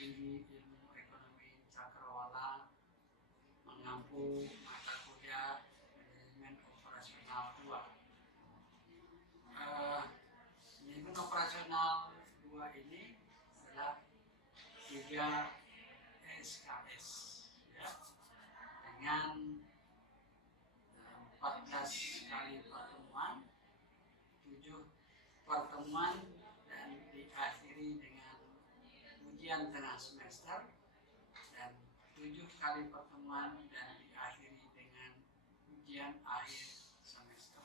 Tinggi Ilmu Ekonomi Cakrawala mengampu mata kuliah Manajemen Operasional 2. Manajemen Operasional 2 ini adalah 3 SKS ya, dengan 14 kali pertemuan, 7 pertemuan, dan diakhiri dengan ujian tengah semester, dan 7 kali pertemuan dan diakhiri dengan ujian akhir semester.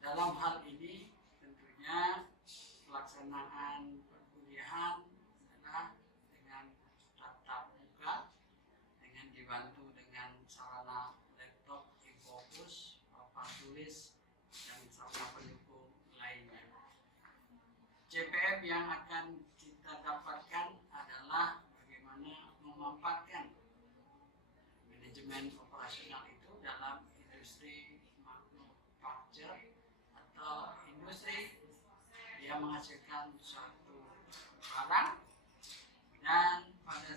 Dalam hal ini tentunya pelaksanaan perkuliahan adalah dengan tatap muka, dengan dibantu dengan sarana laptop, e-fokus, papan tulis, dan sarana pendukung lainnya. CPM yang akan kita dapatkan adalah bagaimana memanfaatkan manajemen operasional itu dalam industri manufaktur atau industri yang menghasilkan suatu barang, dan pada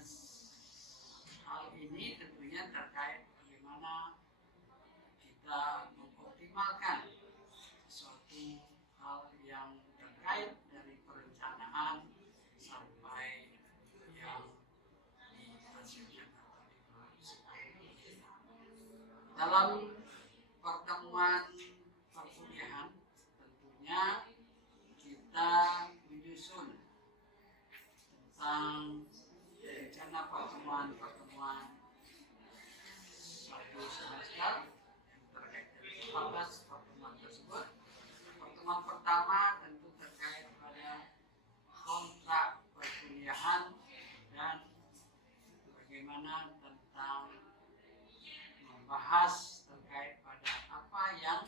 hal ini tentunya terkait bagaimana kita mengoptimalkan suatu hal yang terkait dari perencanaan sampai yang dihasilkan atau diproduksi. Dalam pertemuan perkuliahan tentunya kita menyusun tentang rencana pertemuan-pertemuan satu semester yang terkait dari 14 pertemuan tersebut. Pertemuan pertama tentu terkait pada kontrak perkuliahan dan bagaimana tentang membahas terkait pada apa yang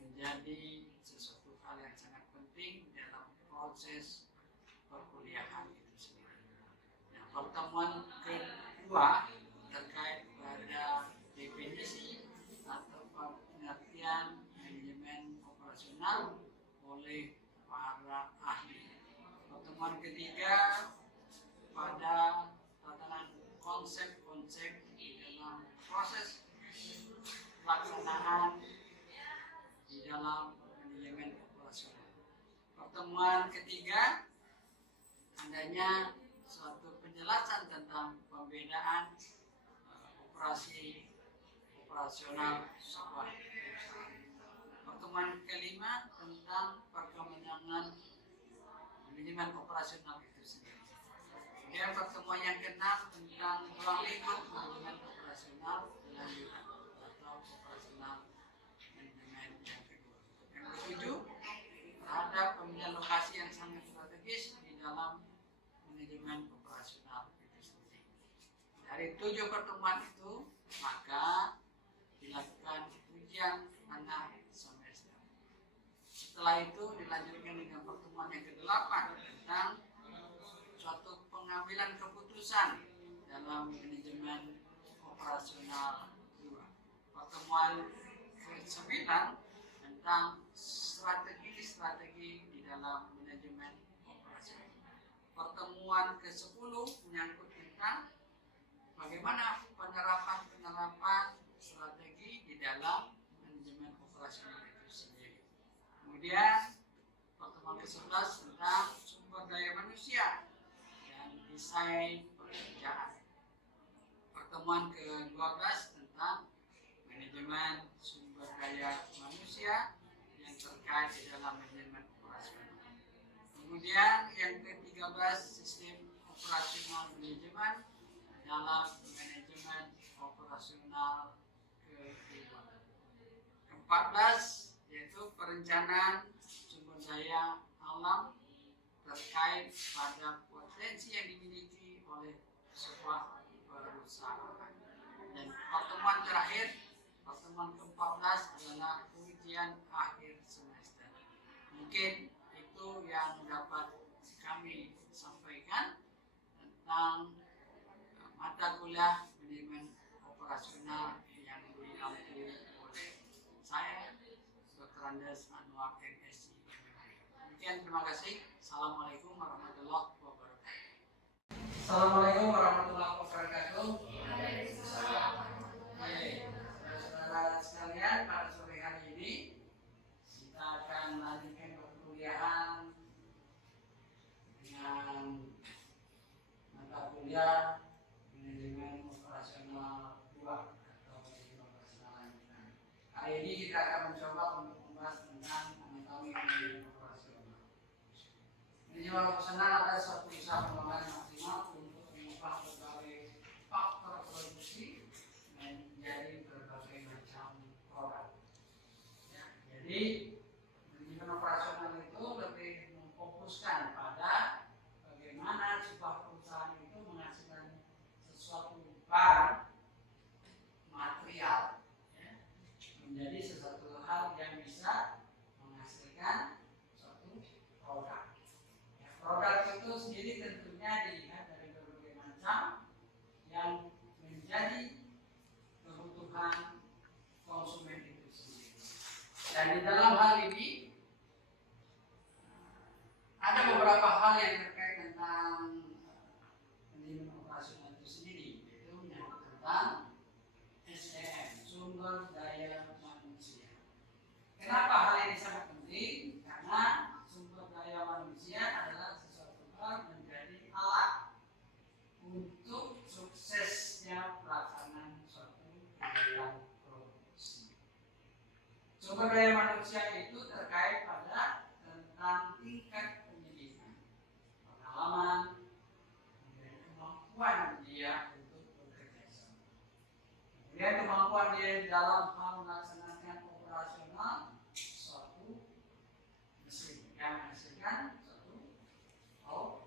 menjadi sesuatu hal yang sangat penting dalam proses perkuliahan itu sendiri. Nah, pertemuan kedua terkait pada definisi atau pengertian manajemen operasional oleh para ahli. Pertemuan ketiga pada tatanan konsep-konsep di dalam proses pelaksanaan di dalam manajemen operasional. Pertemuan ketiga adanya suatu penjelasan tentang pembedaan operasi operasional sebuah perusahaan. Pertemuan kelima tentang perkembangan manajemen operasional itu sendiri. Kemudian pertemuan yang keenam tentang ruang lingkup manajemen operasional lanjutan atau operasional manajemen yang kedua. Yang ketujuh, terhadap pemilihan lokasi yang sangat strategis di dalam manajemen operasional itu sendiri. Dari 7 pertemuan itu, maka dilakukan ujian tengah semester. Setelah itu dilanjutkan dengan pertemuan yang ke-8 tentang suatu pengambilan keputusan dalam manajemen operasional 2. Pertemuan ke-9 tentang strategi-strategi di dalam manajemen operasional. Pertemuan ke-10 menyangkut tentang bagaimana penerapan strategi di dalam manajemen operasional itu sendiri. Kemudian pertemuan ke-11 tentang sumber daya manusia dan desain pekerjaan. Pertemuan ke-12 tentang manajemen sumber daya manusia yang terkait di dalam manajemen operasional. Kemudian yang ke-13 sistem operasional manajemen dalam manajemen operasional ke-2. Ke-14 yaitu perencanaan sumber daya alam terkait pada potensi yang dimiliki oleh sebuah perusahaan. Dan pertemuan terakhir, pertemuan ke-14 adalah ujian akhir semester. Mungkin itu yang dapat kami sampaikan tentang mata kuliah manajemen operasional yang diampu oleh saya, Dr. Andes Anwar MSc. Demikian, terima kasih. Assalamualaikum warahmatullahi wabarakatuh. Assalamualaikum warahmatullahi wabarakatuh. Waalaikumsalam. Baik, saudara sekalian, pada sore hari ini kita akan melanjutkan perkuliahan dengan mata kuliah manajemen operasional 2 atau manajemen operasional lanjutan. Hari ini kita akan mencoba untuk membahas tentang anatomi manajemen operasional. Manajemen operasional adalah suatu usaha pengembangan maksimal untuk mengubah berbagai faktor produksi menjadi berbagai macam produk. Ya, jadi manajemen operasional itu lebih memfokuskan pada bagaimana sebuah perusahaan itu menghasilkan sesuatu barang material, ya, menjadi sesuatu hal yang bisa menghasilkan suatu produk. Ya, produk itu sendiri tentunya dilihat dari berbagai macam yang menjadi kebutuhan konsumen itu sendiri. Dan di dalam hal ini ada beberapa hal yang terkait tentang manajemen operasional itu sendiri, yaitu menyangkut tentang SDM, sumber daya manusia. Kenapa hal ini sangat penting? Karena sumber daya manusia adalah sesuatu hal menjadi alat untuk suksesnya pelaksanaan suatu kegiatan produksi. Sumber daya manusia itu terkait pada tentang tingkat pendidikan, pengalaman, dan kemampuan dia untuk bekerja sama. Kemudian kemampuan dia dalam hal melaksanakan operasional suatu mesin yang menghasilkan suatu produk.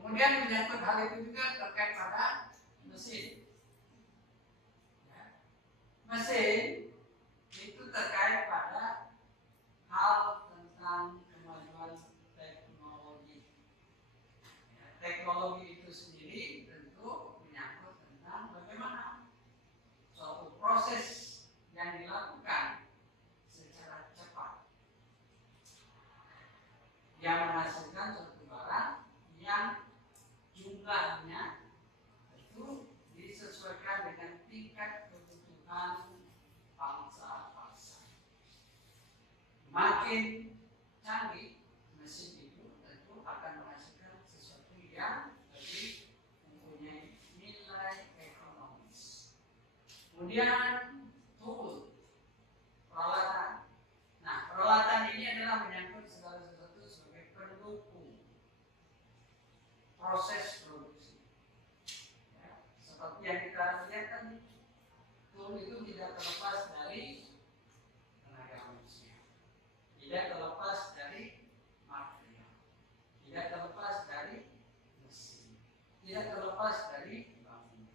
Kemudian menyangkut hal itu juga terkait pada mesin. Ya. Mesin itu terkait pada hal tentang kemajuan teknologi. Ya, teknologi itu sendiri tentu menyangkut tentang bagaimana suatu proses yang dilakukan secara cepat yang menghasilkan suatu barang yang jumlahnya itu disesuaikan dengan tingkat kebutuhan bangsa-bangsa. Makin canggih mesin itu tentu akan menghasilkan sesuatu yang lebih mempunyai nilai ekonomis. Kemudian tool, peralatan. Nah, peralatan ini adalah menyangkut segala sesuatu sebagai pendukung proses produksi. Ya, seperti yang kita lihat tadi, tool itu tidak terlepas dari tenaga manusia, tidak terlepas dari material, tidak terlepas dari mesin, tidak terlepas dari bangunan.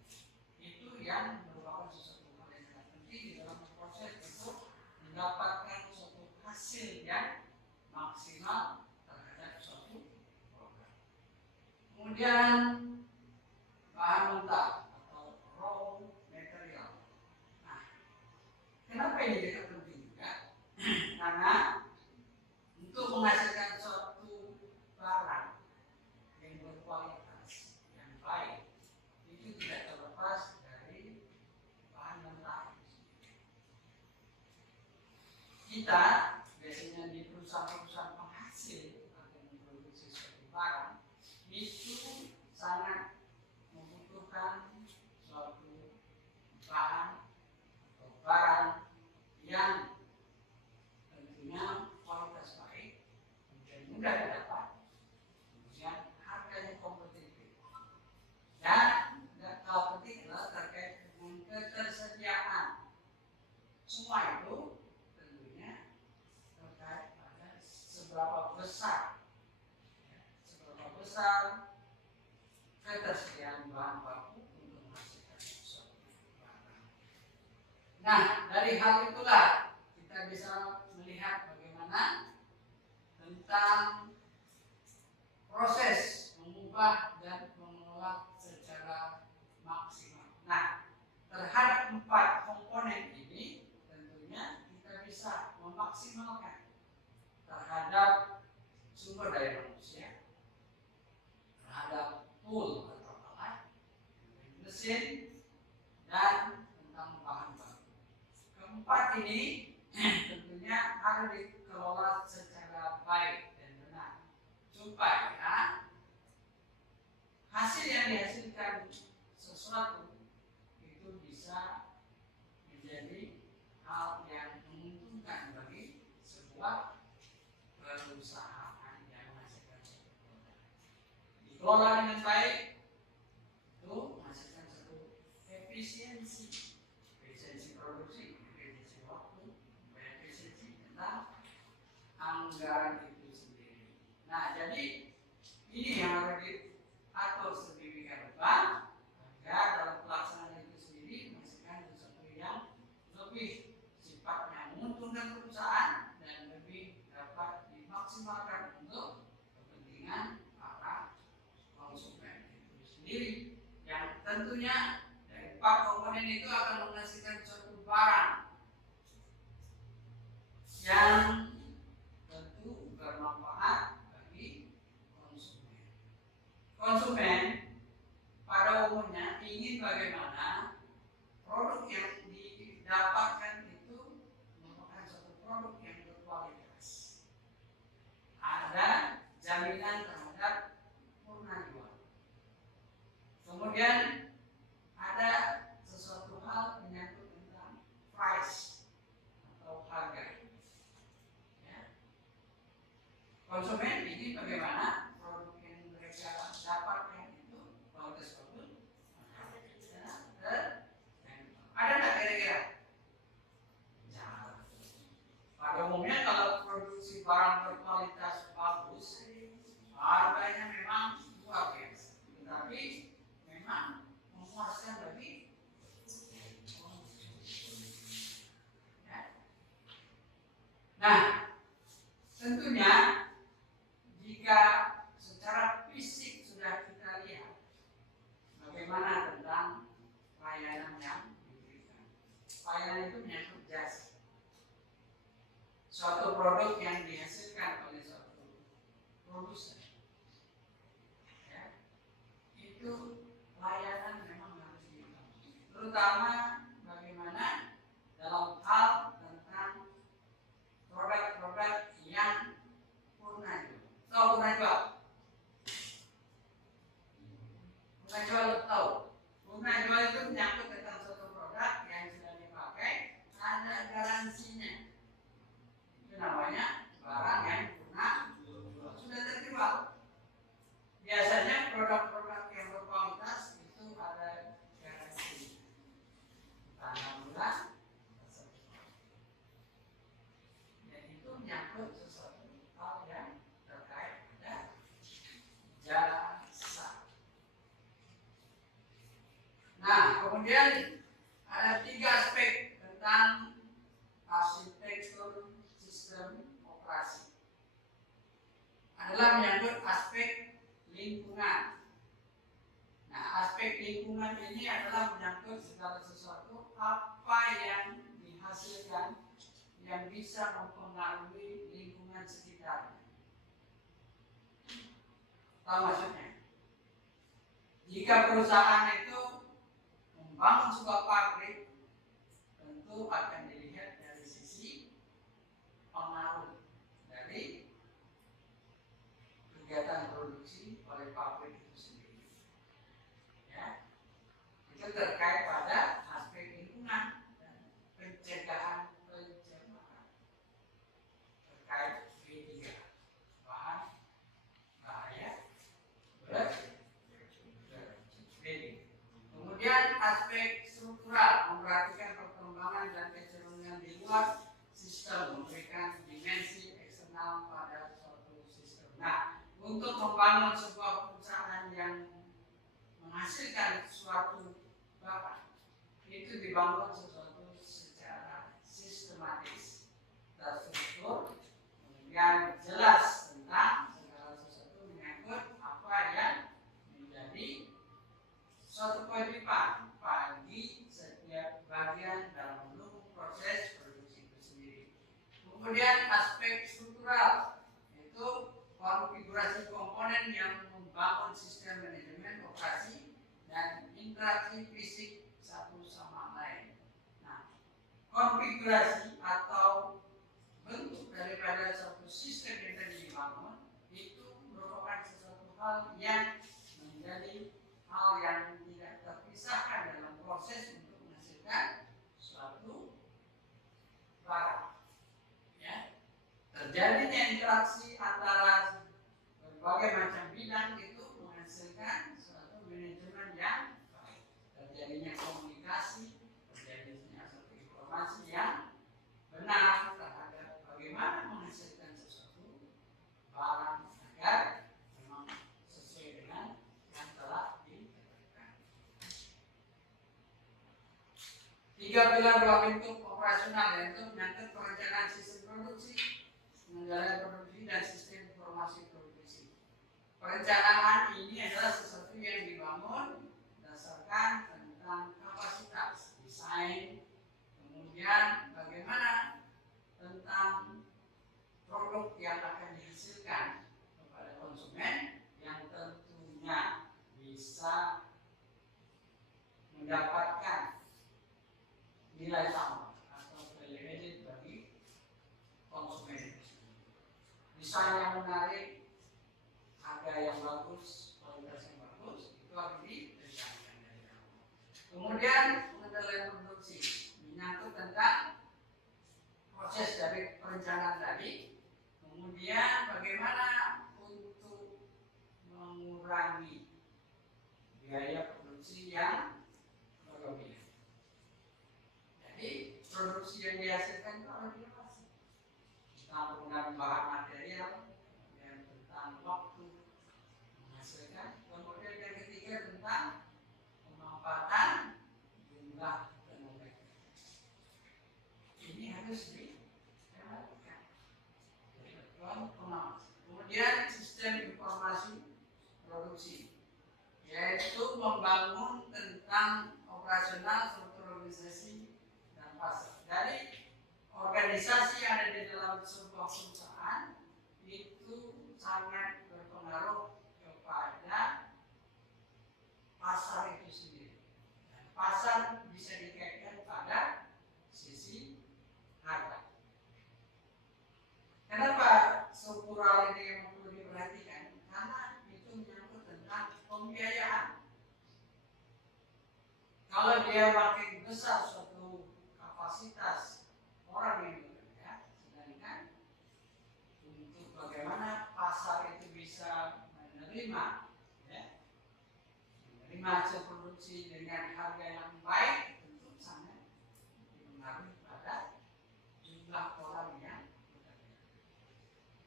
Itu yang merupakan sesuatu hal yang sangat penting di dalam proses untuk mendapatkan suatu hasil yang maksimal terhadap suatu program. Kemudian bahan mentah atau raw material. Nah, kenapa ini juga penting juga? Karena untuk menghasilkan suatu barang yang berkualitas, yang baik, itu tidak terlepas dari bahan mentah. Kita biasanya di perusahaan-perusahaan penghasil atau memproduksi suatu barang itu sangat membutuhkan suatu bahan atau barang yang tentunya kualitas baik, kemudian mudah didapat, kemudian harganya kompetitif, dan hal penting adalah terkait dengan ketersediaan. Semua itu tentunya terkait pada seberapa besar ketersediaan bahan baku untuk menghasilkan suatu barang. Nah, dari hal itulah kita bisa melihat bagaimana tentang proses mengubah dan mengelola secara maksimal. Nah, terhadap 4 komponen ini tentunya kita bisa memaksimalkan terhadap sumber daya manusia, terhadap dan tentang bahan baku. Keempat ini tentunya harus dikelola secara baik dan benar supaya hasil yang dihasilkan sesuatu itu bisa menjadi hal yang menguntungkan bagi sebuah perusahaan yang menghasilkan suatu produk. Dikelola dengan baik itu menghasilkan satu efisiensi produksi, efisiensi waktu, efisiensi tentang anggaran itu sendiri. Nah, jadi ini yang harus diatur sedemikian rupa agar dalam pelaksanaan itu sendiri menghasilkan sesuatu yang lebih sifatnya menguntungkan perusahaan dan lebih dapat dimaksimalkan untuk kepentingan para konsumen itu sendiri, yang tentunya dari 4 komponen itu akan menghasilkan suatu barang yang tentu bermanfaat bagi konsumen. Konsumen pada umumnya ingin bagaimana produk yang didapatkan itu merupakan suatu produk yang berkualitas, ada jaminan terhadap purna jual, kemudian ada sesuatu hal menyangkut tentang price atau harga. Ya. Konsumen ingin bagaimana produk yang mereka dapatkan itu kualitas bagus. Ada nggak kira-kira? Jarang. Pada umumnya kalau produksi barang berkualitas bagus, harganya memang luar biasa, tetapi memang memuaskan bagi ya. Nah, tentunya jika secara fisik sudah kita lihat bagaimana tentang layanan yang diberikan. Layanan itu menyangkut jasa. Suatu produk yang dihasilkan oleh suatu produsen, ya, itu layanan memang harus dibangun. Terutama bagaimana dalam hal tentang produk-produk yang purna jual. Tahu purna jual? Purna jual tahu? Purna jual itu menyangkut tentang suatu produk yang sudah dipakai, ada garansinya. Itu namanya barang yang purna sudah terjual. Biasanya produk-produk yang berkualitas itu ada garansi 6 bulan. Dan itu menyangkut sesuatu hal yang terkait dengan jasa. Nah, kemudian ada 3 aspek tentang arsitektur sistem operasi. Adalah menyangkut aspek lingkungan. Nah, aspek lingkungan ini adalah menyangkut segala sesuatu apa yang dihasilkan yang bisa mempengaruhi lingkungan sekitarnya. Tahu maksudnya? Jika perusahaan itu membangun sebuah pabrik, tentu akan dilihat dari sisi pengaruh dari kegiatan produksi oleh pabrik itu sendiri. Ya, itu terkait pada aspek lingkungan dan pencegahan pencemaran terkait B3, bahan bahaya B3. Kemudian aspek struktural memperhatikan perkembangan dan kecenderungan di luar sistem, memberikan dimensi eksternal pada suatu sistem. Nah, untuk membangun sebuah perusahaan yang menghasilkan suatu bahan, itu dibangun sesuatu secara sistematis, terstruktur, kemudian jelas tentang segala sesuatu menyangkut apa yang menjadi suatu kewajiban bagi setiap bagian dalam mendukung proses produksi itu sendiri. Kemudian aspek struktural yaitu konfigurasi komponen yang membangun sistem manajemen operasi dan interaksi fisik satu sama konfigurasi atau bentuk daripada suatu sistem yang tadi dibangun itu merupakan sesuatu hal yang menjadi hal yang tidak terpisahkan dalam proses untuk menghasilkan suatu barang. Ya. Terjadinya interaksi antara berbagai macam bidang itu menghasilkan suatu manajemen yang baik. Terjadinya komunikasi, terjadinya suatu informasi yang benar terhadap bagaimana menghasilkan sesuatu barang agar memang sesuai dengan yang telah ditetapkan. 3 pilar 2 bentuk operasional yaitu menyangkut perencanaan sistem produksi, pengendalian produksi dan sistem informasi produksi. Perencanaan ini adalah sesuatu yang dibangun berdasarkan tentang kapasitas desain, kemudian bagaimana tentang produk yang akan dihasilkan kepada konsumen yang tentunya bisa mendapatkan nilai tambah atau value added bagi konsumen. Desain yang menarik, harga yang bagus, kualitas yang bagus, itu harus direncanakan dari awal. Kemudian pengendalian produksi menyangkut tentang proses dari perencanaan tadi, kemudian bagaimana untuk mengurangi biaya produksi yang berlebihan. Jadi produksi yang dihasilkan itu harus diawasi tentang penggunaan bahan material, kemudian tentang waktu menghasilkan, kemudian yang ketiga tentang pemanfaatan jumlah tenaga. Ini harus diperhatikan. Kemudian sistem informasi produksi, yaitu membangun tentang operasional struktur organisasi dan pasar. Dari organisasi yang ada di dalam sebuah perusahaan itu sangat berpengaruh kepada pasar itu sendiri. Dan pasar bisa dikaitkan pada sisi harga. Kenapa struktural ini yang perlu diperhatikan? Karena itu menyangkut tentang pembiayaan. Kalau dia makin besar suatu kapasitas orang yang bekerja, sedangkan untuk bagaimana pasar itu bisa menerima, menerima hasil produksi dengan harga yang baik, tentu sangat dipengaruhi pada jumlah orang yang bekerja.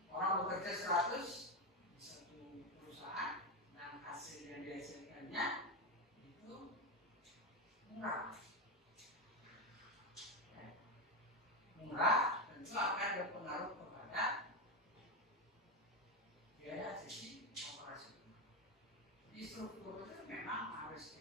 Orang bekerja 100 di satu perusahaan dan hasil yang dihasilkannya itu murah. Murah tentu akan berpengaruh kepada biaya sisi operasional. Jadi struktur itu memang harus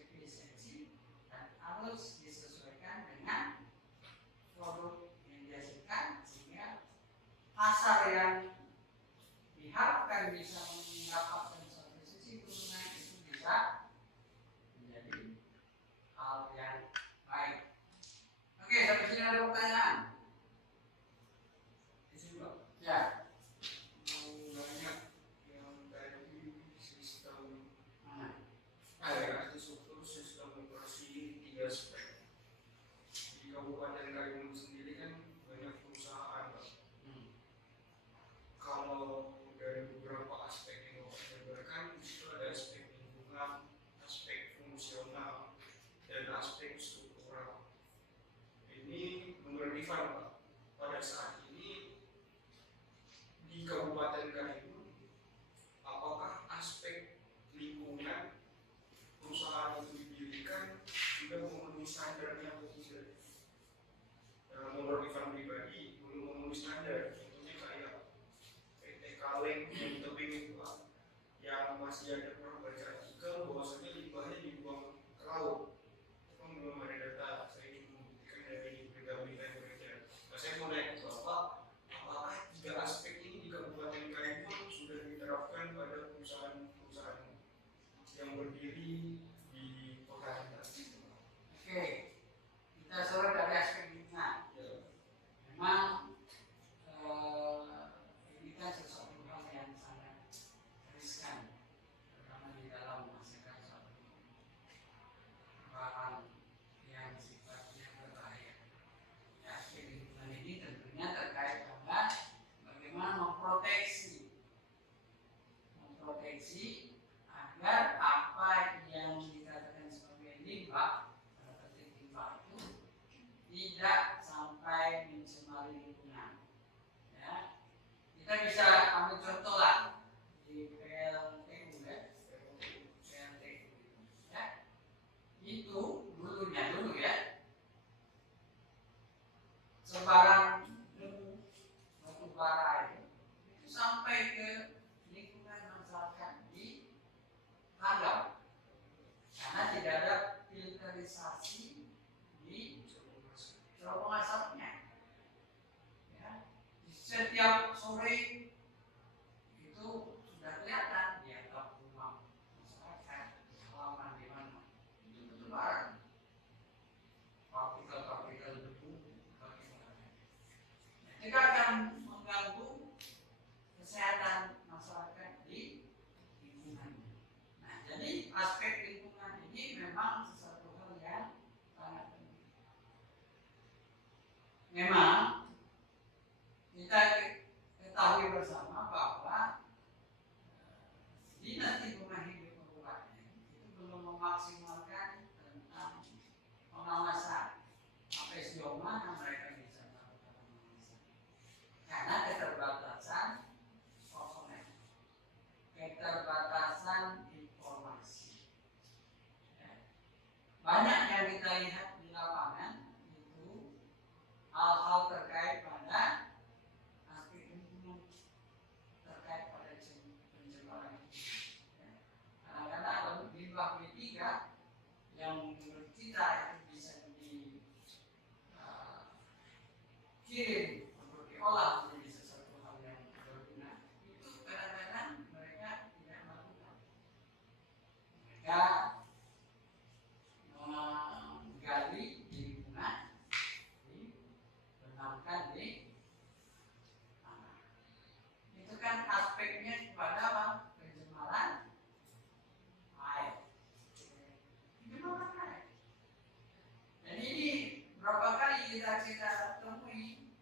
kita temui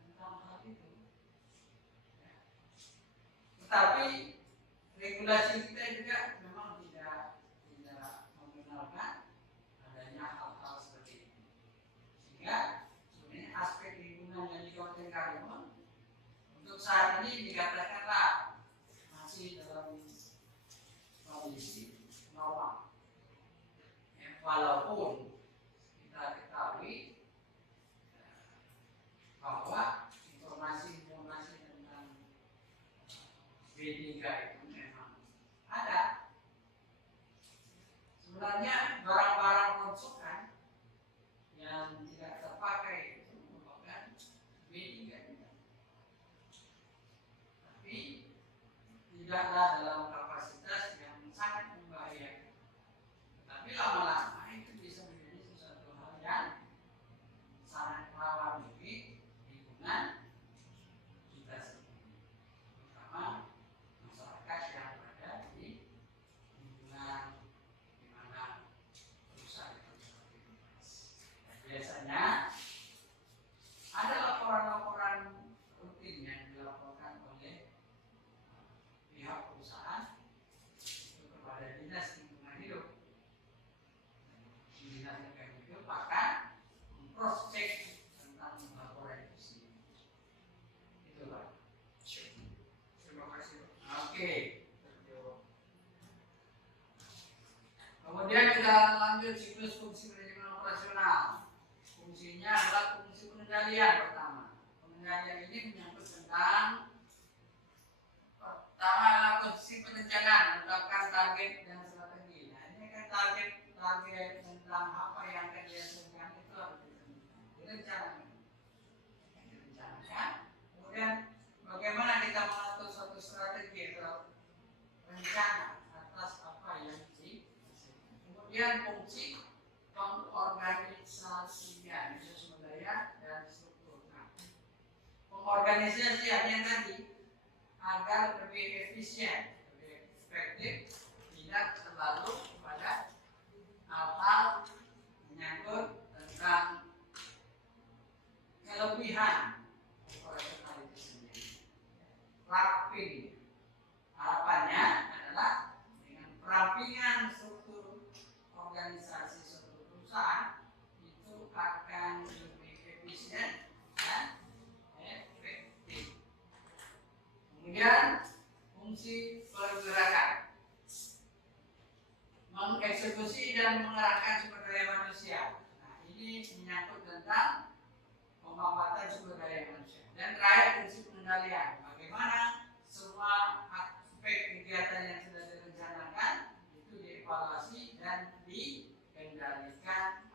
tentang hal itu. Tetapi regulasi kita juga memang tidak mengenalkan adanya hal-hal seperti ini. Sehingga sebenarnya aspek lingkungan yang di Kabupaten Karimun untuk saat ini dikatakanlah masih dalam kondisi normal. Walaupun kita ketahui bahwa informasi-informasi tentang B3 itu memang ada. Sebenarnya barang-barang rongsokan yang tidak terpakai itu merupakan B3 juga. Tapi tidaklah dalam kapasitas yang sangat membahayakan. Tapi lama-lama itu bisa menjadi sesuatu hal yang sangat rawan bagi lingkungan kita sendiri, terutama masyarakat yang berada di lingkungan di mana perusahaan itu seperti itu. Biasanya ada laporan-laporan rutin yang dilaporkan oleh pihak perusahaan itu kepada dinas lingkungan hidup. Dinas lingkungan hidup akan cross check tentang laporan itu sendiri. Itulah. Terima kasih. Oke. Kemudian kita lanjut siklus fungsi manajemen operasional. Fungsinya adalah fungsi pengendalian pertama. Pengendalian ini menyangkut tentang pertama adalah fungsi perencanaan, menetapkan target dan strategi. Nah, ini kan target tentang apa yang akan dilakukan itu harus direncanakan. Kemudian bagaimana kita mengatur suatu strategi atau rencana atas apa yang kemudian fungsi pengorganisasian sumber daya dan struktur. Nah, pengorganisasiannya tadi agar lebih efisien, lebih efektif, tidak terlalu pada hal-hal menyangkut tentang kelebihan operasional itu sendiri. Ramping, harapannya adalah dengan perampingan struktur organisasi suatu perusahaan itu akan lebih efisien dan efektif. Kemudian fungsi pergerakan, mengeksekusi dan mengerahkan sumber daya manusia. Nah, ini menyangkut tentang pemanfaatan sumber daya manusia. Dan terakhir fungsi pengendalian, bagaimana semua aspek kegiatan yang sudah direncanakan itu dievaluasi dan dikendalikan